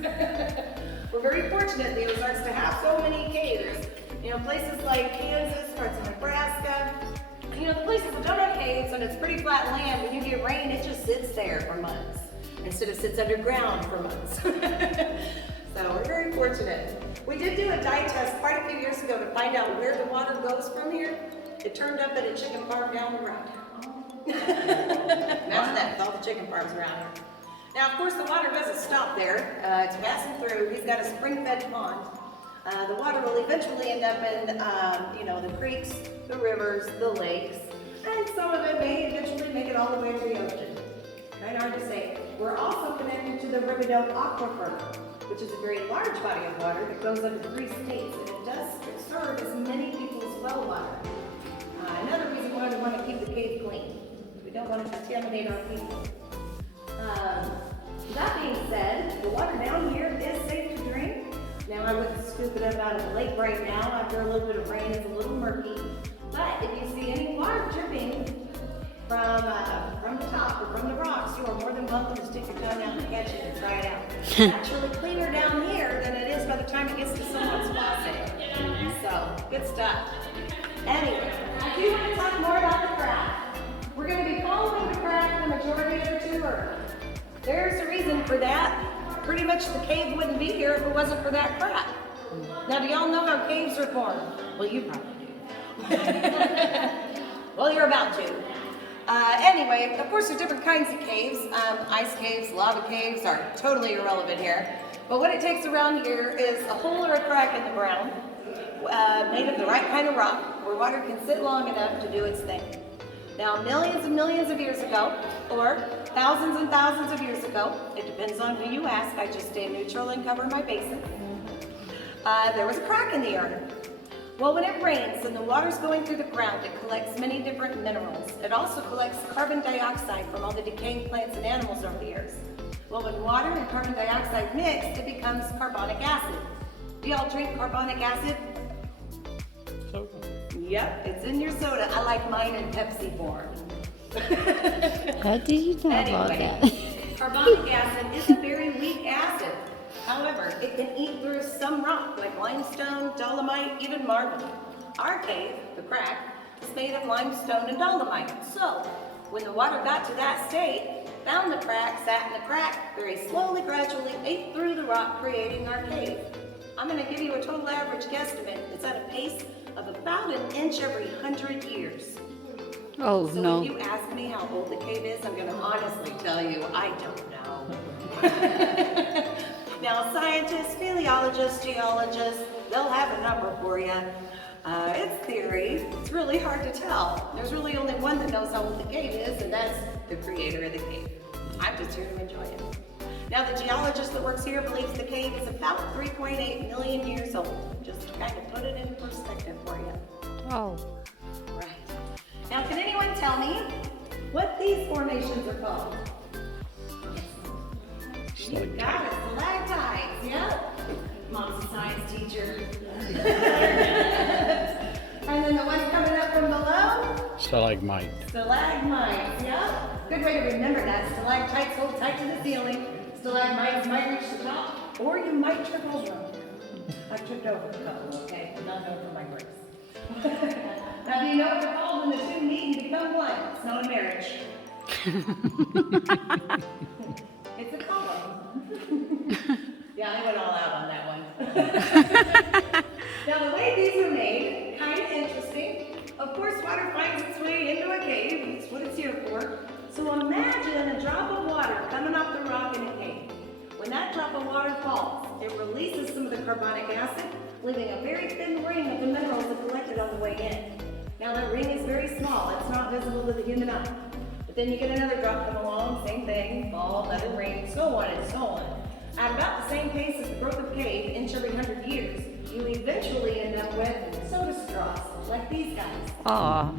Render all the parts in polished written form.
We're very fortunate in the Ozarks to have so many caves. You know, places like Kansas, parts of Nebraska. You know, the places that don't have caves and it's pretty flat land, when you get rain, it just sits there for months instead of sits underground for months. So we're very fortunate. We did do a dye test quite a few years ago to find out where the water goes from here. It turned up at a chicken farm down the road. Imagine that with all the chicken farms around here. Now, of course, the water doesn't stop there. It's passing through. He's got a spring-fed pond. The water will eventually end up in, you know, the creeks, the rivers, the lakes, and some of it may eventually make it all the way to the ocean. Kind of hard to say. We're also connected to the Riverdote Aquifer, which is a very large body of water that goes under 3 states, and it does serve as many people's well water. Another reason why we want to keep the cave clean. We don't want to contaminate our people. That being said, the water down here is safe to drink. Now I wouldn't scoop it up out of the lake right now. After a little bit of rain, it's a little murky. But if you see any water dripping from the top or from the rocks, you are more than welcome to stick your tongue out and catch it and try it out. It's actually cleaner down here than it is by the time it gets to someone's faucet. So, good stuff. Anyway, I do want to talk more about the crack. We're going to be following the crack the majority of the tour. There's a reason for that. Pretty much the cave wouldn't be here if it wasn't for that crack. Now, do y'all know how caves are formed? Well, you probably do. Well, you're about to. Anyway, of course, there's different kinds of caves. Ice caves, lava caves are totally irrelevant here. But what it takes around here is a hole or a crack in the ground, made of the right kind of rock, where water can sit long enough to do its thing. Now, millions and millions of years ago, or thousands and thousands of years ago, it depends on who you ask, I just stay neutral and cover my bases, there was a crack in the earth. Well, when it rains and the water's going through the ground, it collects many different minerals. It also collects carbon dioxide from all the decaying plants and animals over the years. Well, when water and carbon dioxide mix, it becomes carbonic acid. Do y'all drink carbonic acid? Soda. Yep, it's in your soda. I like mine in Pepsi form. How do you know about that? Carbonic acid is a very weak acid. However, it can eat through some rock like limestone, dolomite, even marble. Our cave, the crack, is made of limestone and dolomite. So, when the water got to that state, found the crack, sat in the crack, very slowly, gradually ate through the rock, creating our cave. I'm going to give you a total average guesstimate. It's at a pace of about an inch every 100 years. Oh, So no. when you ask me how old the cave is, I'm going to honestly tell you, I don't know. Now, scientists, speleologists, geologists, they'll have a number for you. It's theory. It's really hard to tell. There's really only one that knows how old the cave is, and that's the creator of the cave. I'm just here to enjoy it. Now, the geologist that works here believes the cave is about 3.8 million years old. Just to kind of put it in perspective for you. Oh. Right. Now, can anyone tell me what these formations are called? You got it, stalactites, yep. Mom's a science teacher. And then the ones coming up from below? Stalagmite. Stalagmites, yep. Good way to remember that. Stalactites hold tight to the ceiling. Stalagmites might reach the top, or you might trip over them. I've tripped over a couple, okay? I'm not known for my grace. Now, do you know what they're called when the two meet and become one? It's not a marriage. It's a combo. Yeah, I went all out on that one. Now, the way these are made, kind of interesting. Of course, water finds its way into a cave. It's what it's here for. So imagine a drop of water coming off the rock in a cave. When that drop of water falls, it releases some of the carbonic acid, leaving a very thin ring of the minerals that collected on the way in. Now, that ring is very small. It's not visible to the human eye. But then you get another drop come along, same thing, fall, another ring, so on and so on. At about the same pace as the growth of cave, inch every 100 years, you eventually end up with soda straws, like these guys. Aw.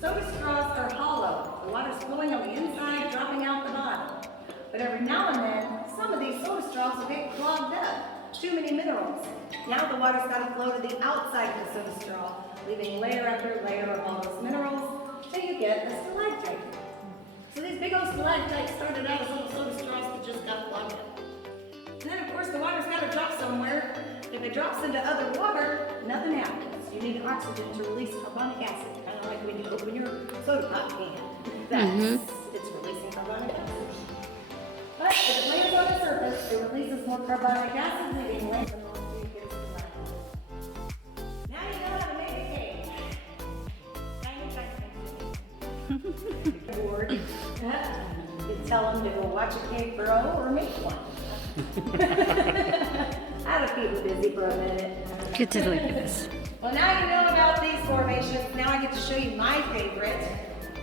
Soda straws are hollow. The water's flowing on the inside, dropping out the bottom. But every now and then, some of these soda straws will get clogged up. Too many minerals. Now the water's got to flow to the outside of the soda straw, leaving layer after layer of all those minerals, till you get a stalactite. So these big old stalactites started out as little soda straws that just got clogged up. And then, of course, the water's got to drop somewhere. If it drops into other water, nothing happens. You need oxygen to release carbonic acid, kind of like when you open your soda pop can. It's releasing carbonic acid. But if it lands on the surface, it releases more carbonic acid than it lands on the water. Now you know how to make a cake. Board. You can tell them to go watch a cake grow or make one. That'll keep them busy for a minute. Good to look at this. Well, now you know about these formations. Now I get to show you my favorite,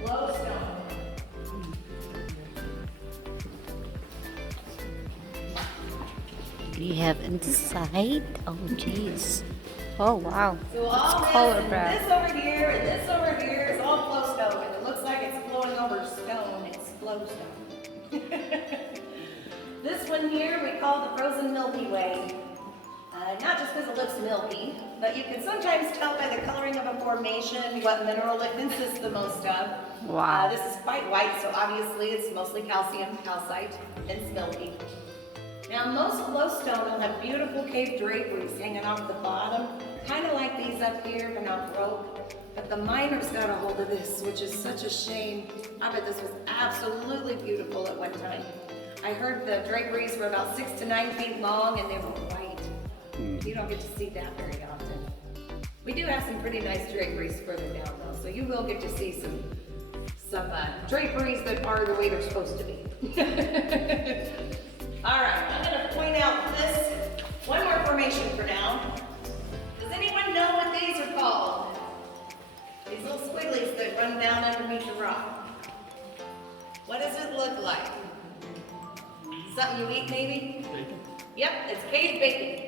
glowstone. You have inside? Oh, jeez. Oh, wow. So all It's color this, brown. and this over here, and this over here is all glowstone, and it looks like it's flowing over stone. It's glowstone. This one here we call the frozen Milky Way. Not just because it looks milky, but you can sometimes tell by the coloring of a formation what mineral it consists the most of. Wow. This is quite white, so obviously it's mostly calcium, calcite, and it's milky. Now most glowstone will have beautiful cave draperies hanging off the bottom, kind of like these up here, but not broke. But the miners got a hold of this, which is such a shame. I bet this was absolutely beautiful at one time. I heard the draperies were about 6 to 9 feet long and they were white. You don't get to see that very often. We do have some pretty nice draperies further down though, so you will get to see some draperies that are the way they're supposed to be. All right, I'm gonna point out this one more formation for now. Does anyone know what these are called? These little squigglies that run down underneath the rock. What does it look like? Something you eat maybe? Bacon. Yep, it's cave bacon.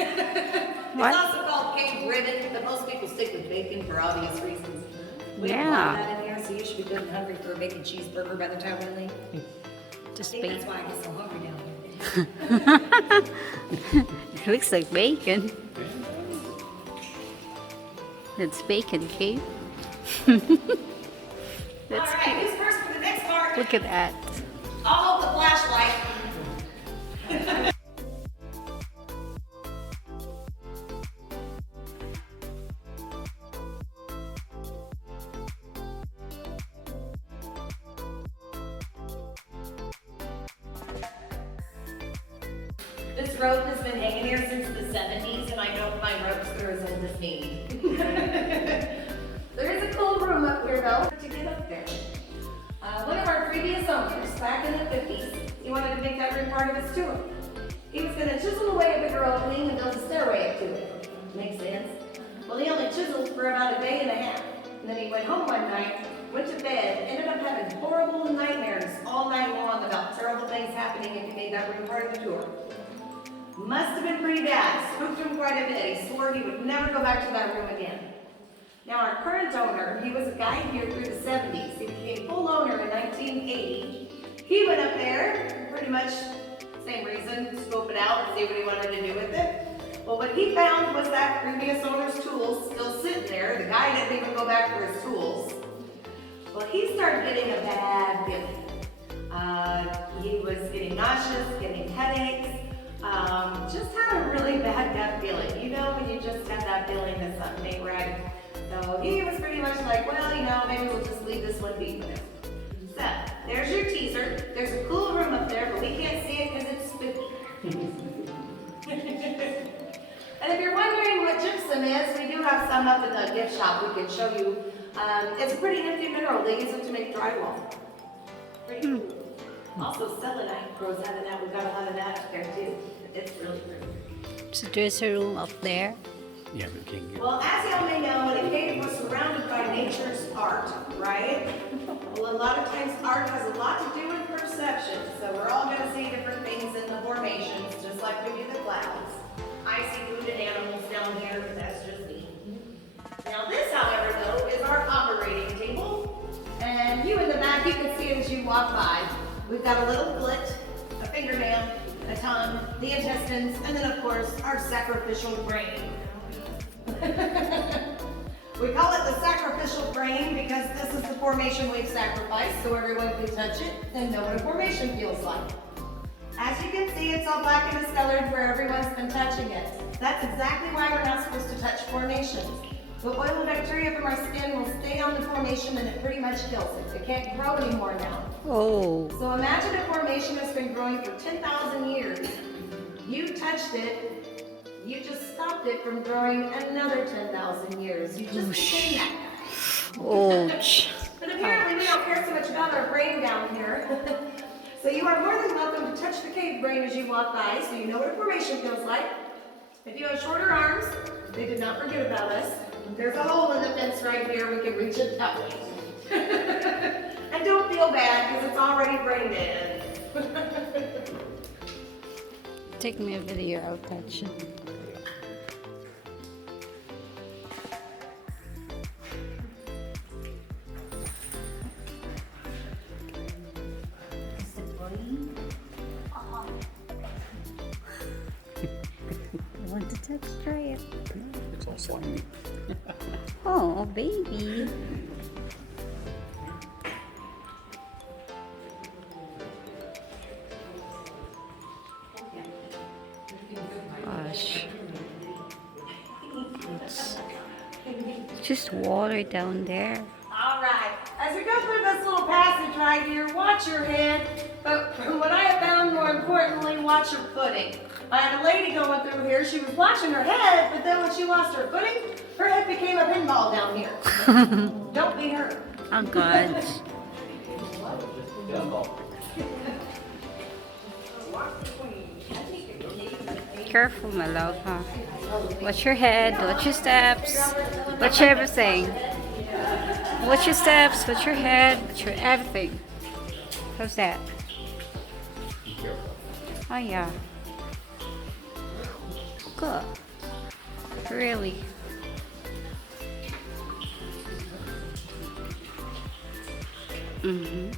It's What? also called cave ribbon, but most people stick with bacon for obvious reasons. We have a Yeah. lot of that in here, so you should be good and hungry for a bacon cheeseburger by the time we leave. Just I think that's bacon. why I get so hungry down here. It looks like bacon. It's bacon, Kate. That's All right, cute. who's first for the next part? Look at that. I'll hold the flashlight. This rope has been hanging here since the 70s, and I don't find ropes that are as old as me. There is a cool room up here, though, to get up there. One of our previous owners, back in the 50s, he wanted to make that room part of his tour. He was going to chisel away a bigger opening and build a stairway up to it. Makes sense? Well, he only chiseled for about a day and a half. And then he went home one night, went to bed, ended up having horrible nightmares all night long about terrible things happening if he made that room part of the tour. Must have been pretty bad. Spooked him quite a bit. He swore he would never go back to that room again. Now our current owner, he was a guy here through the 70s. He became full owner in 1980. He went up there, pretty much same reason, scope it out, see what he wanted to do with it. Well, what he found was that previous owner's tools still sitting there. The guy didn't even go back for his tools. Well, he started getting a bad feeling. He was getting nauseous, getting headaches, just had a really bad gut feeling. You know, when you just have that feeling that something ain't right. So he was pretty much like, well, you know, maybe we'll just leave this one be for now. So, there's your teaser. There's a cool room up there, but we can't see it because it's spooky. And if you're wondering what gypsum is, we do have some up in the gift shop we can show you. It's a pretty nifty mineral. They use it to make drywall. Pretty cool. Also, selenite grows out of that. We've got a lot of that up there too. It's really pretty. So there's a room up there. Yeah, but can't get. Well, as y'all may know, in a cave we're surrounded by nature's art, right? Well, a lot of times art has a lot to do with perception. So we're all going to see different things in the formations, just like we do the clouds. I see rooted animals down here, but that's just me. Now this, however, though, is our operating table. And you in the back, you can see it as you walk by. We've got a little foot, a fingernail, a tongue, the intestines, and then of course, our sacrificial brain. We call it the sacrificial brain because this is the formation we've sacrificed, so everyone can touch it and know what a formation feels like. As you can see, it's all black and discolored where everyone's been touching it. That's exactly why we're not supposed to touch formations. The oil and bacteria from our skin will stay on the formation and it pretty much kills it. It can't grow anymore now. Oh. So imagine a formation that's been growing for 10,000 years. You touched it, you just stopped it from growing another 10,000 years. You just became that guy. Ouch. But apparently we don't care so much about our brain down here. So you are more than welcome to touch the cave brain as you walk by so you know what a formation feels like. If you have shorter arms, they did not forget about us. There's a hole in the fence right here, we can reach it that way. And don't feel bad because it's already brain dead. Take me a video, I'll touch it. I want to touch, try it. It's all slimy. Oh, baby. Gosh. It's just water down there. All right, as we go through this little passage right here, watch your head, but what I have found more importantly, watch your footing. I had a lady going through here, she was watching her head, but then when she lost her footing, her head became a pinball down here. Don't be her. Oh, God. Careful, my love, huh? Watch your head, watch your steps, watch everything. Watch your steps, watch your head, watch your everything. How's that? Oh, yeah. Good. Really. Mm-hmm.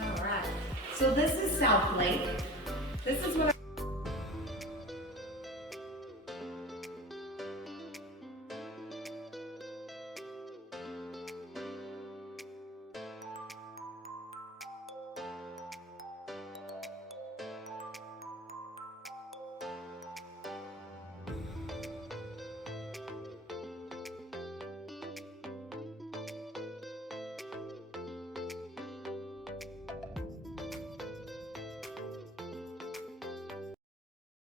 All right, so this is South Lake. This is what